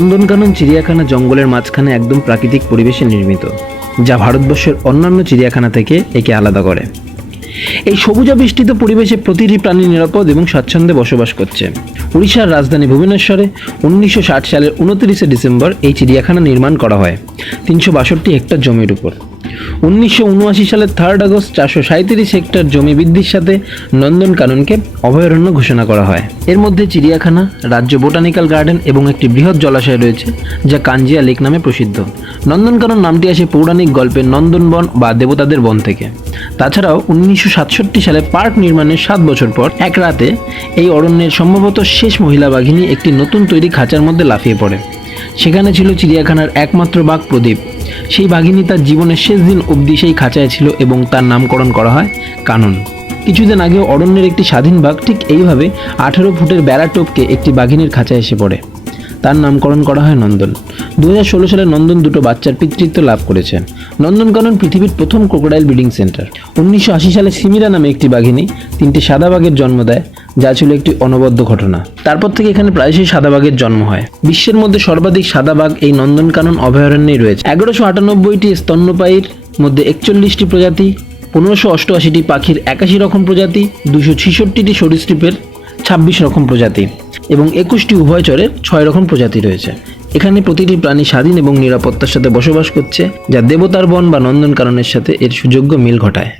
নন্দনকানন চিড়িয়াখানা জঙ্গলের মাঝখানে একদম প্রাকৃতিক পরিবেশে নির্মিত, যা ভারতবর্ষের অন্যান্য চিড়িয়াখানা থেকে একে আলাদা করে। এই সবুজাবেষ্টিত পরিবেশে প্রতিটি প্রাণী নিরাপদ এবং স্বাচ্ছন্দ্যে বসবাস করছে। উড়িষ্যার রাজধানী ভুবনেশ্বরে 1960 সালের 29শে ডিসেম্বর এই চিড়িয়াখানা নির্মাণ করা হয় 362 হেক্টর জমির উপর। 1979 সালের 3 আগস্ট 437 হেক্টর জমি বৃদ্ধির সাথে নন্দনকাননকে অভয়ারণ্য ঘোষণা করা হয়। এর মধ্যে চিড়িয়াখানা, রাজ্য বোটানিক্যাল গার্ডেন এবং একটি বৃহৎ জলাশয় রয়েছে, যা কাঞ্জিয়া লেক নামে প্রসিদ্ধ। নন্দনকানন নামটি আসে পৌরাণিক গল্পের নন্দনবন বা দেবতাদের বন থেকে। তাছাড়াও 1967 সালে পার্ক নির্মাণের 7 বছর পর এক রাতে এই অরণ্যের সম্ভবত শেষ মহিলা বাঘিনী একটি নতুন তৈরি খাঁচার মধ্যে লাফিয়ে পড়ে। সেখানে ছিল চিড়িয়াখানার একমাত্র বাঘ প্রদীপ। সেই বাঘিনী তার জীবনের শেষ দিন অবধি সেই খাঁচায় ছিল এবং তার নামকরণ করা হয় কানন। কিছুদিন আগেও অরণ্যের একটি স্বাধীন বাঘ ঠিক এইভাবে 18 ফুটের বেড়া টপকে একটি বাঘিনীর খাঁচায় এসে পড়ে। তার নামকরণ করা হয় নন্দন। 2016 সালে নন্দন দুটো বাচ্চার পিতৃত্ব লাভ করেছে। নন্দনকানন পৃথিবীর প্রথম ক্রোকোডাইল ব্রিডিং সেন্টার। 1980 সালে সিমিরা নামে একটি বাঘিনী 3টে সাদা বাঘের জন্ম দেয়, যা ছিল একটি অনবদ্য ঘটনা। তারপর থেকে এখানে প্রায়শই সাদা বাঘের জন্ম হয়। বিশ্বের মধ্যে সর্বাধিক সাদা বাঘ এই নন্দনকানন অভয়ারণ্যেই রয়েছে। 1198টি স্তন্যপায়ীর মধ্যে 41টি প্রজাতি, 1588টি পাখির 81 রকম প্রজাতি, 266টি সরীসৃপের 26 রকম প্রজাতি এবং 21টি উভয়চরের 6 রকম প্রজাতি রয়েছে। এখানে প্রতিটি প্রাণী স্বাধীন এবং নিরাপত্তার সাথে বসবাস করছে, যা দেবতার বন বা নন্দনকাননের সাথে এর সুযোগ্য মিল ঘটায়।